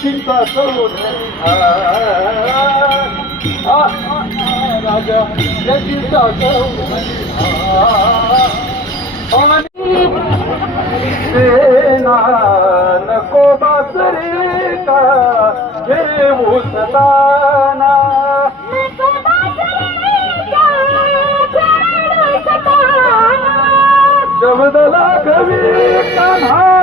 चिंता राजा चिंता सेना नको बासरी का घेऊ सताना शब्दला कवी कान्हा